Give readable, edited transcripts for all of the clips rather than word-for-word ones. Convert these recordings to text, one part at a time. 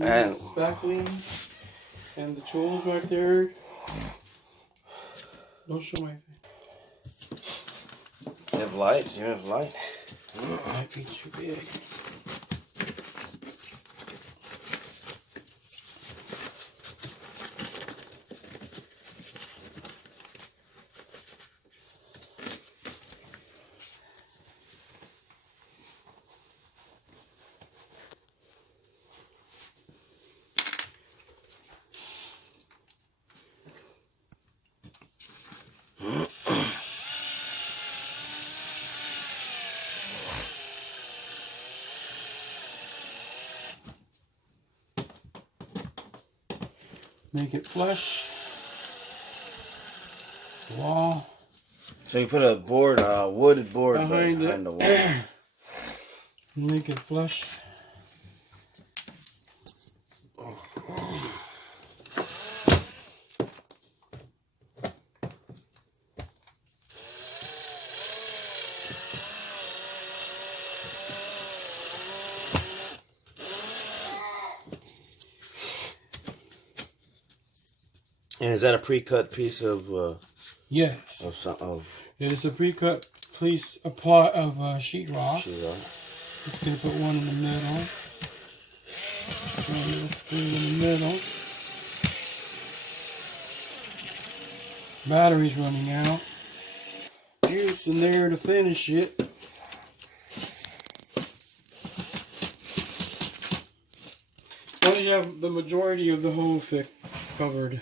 And spackling and the tools right there. Don't show my face. You have light? You have light? Might be too big. Make it flush. The wall. So you put a board, wooded board behind the wall. Make it flush. And is that a pre-cut piece of? Yes. It is a pre-cut piece of sheetrock. Just gonna put one in the middle. One little screw in the middle. Battery's running out. Juice in there to finish it. Once you have the majority of the hole covered,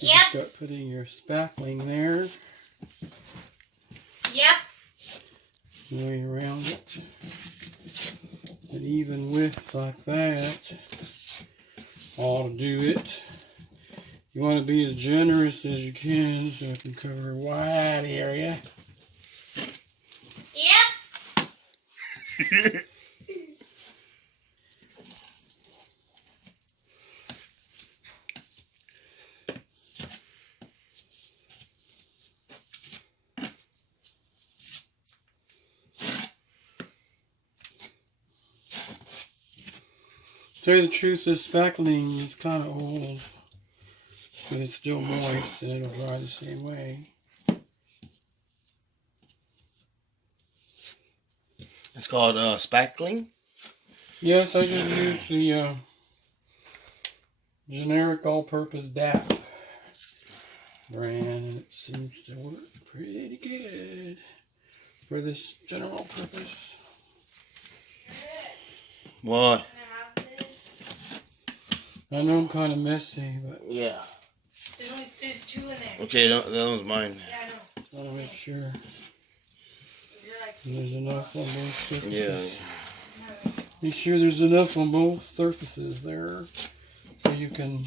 you just got putting your spackling there. Yep. Way around it. An even width like that. All to do it. You want to be as generous as you can so it can cover a wide area. Yep. To tell you the truth, this spackling is kind of old, but it's still moist and it'll dry the same way. It's called spackling? Yes, I just used the generic all-purpose DAP brand, and it seems to work pretty good for this general purpose. What? I know I'm kind of messy, but Yeah. There's two in there. Okay, that one's mine. Yeah, I know. I want to make sure there's enough on both surfaces. Yeah. Make sure there's enough on both surfaces there, so you can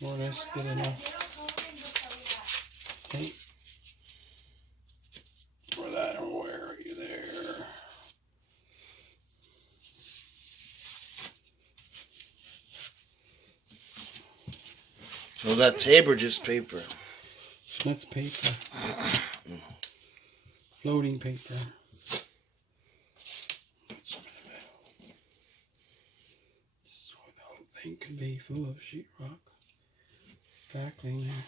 more or less get enough tape for that. Or where are you there? So is that tape or just paper? That's paper. Floating paper. Just so the whole thing can be full of sheetrock. Spackling there.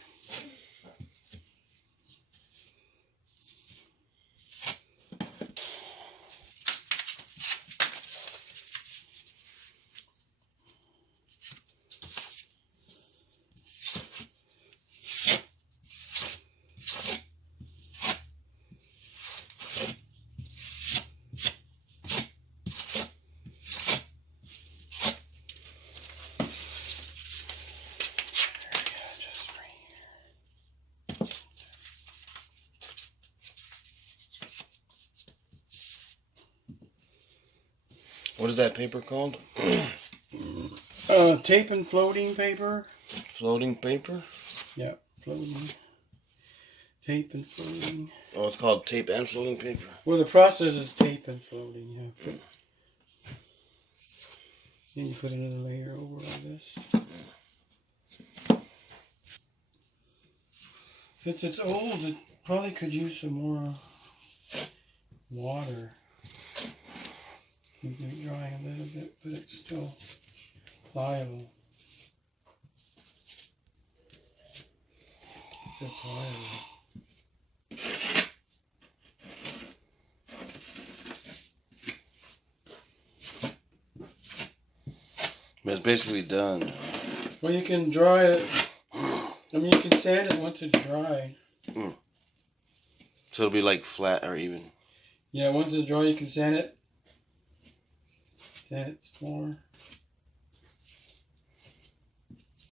What is that paper called? Tape and floating paper. Floating paper? Yeah, floating. Tape and floating. Oh, it's called tape and floating paper. Well, the process is tape and floating, yeah. Then you put another layer over like this. Since it's old, it probably could use some more water. Seems to be drying a little bit, but it's still pliable. It's still pliable. But it's basically done. Well, you can dry it. I mean, you can sand it once it's dry. So it'll be like flat or even. Yeah, once it's dry, you can sand it. Sand it some more.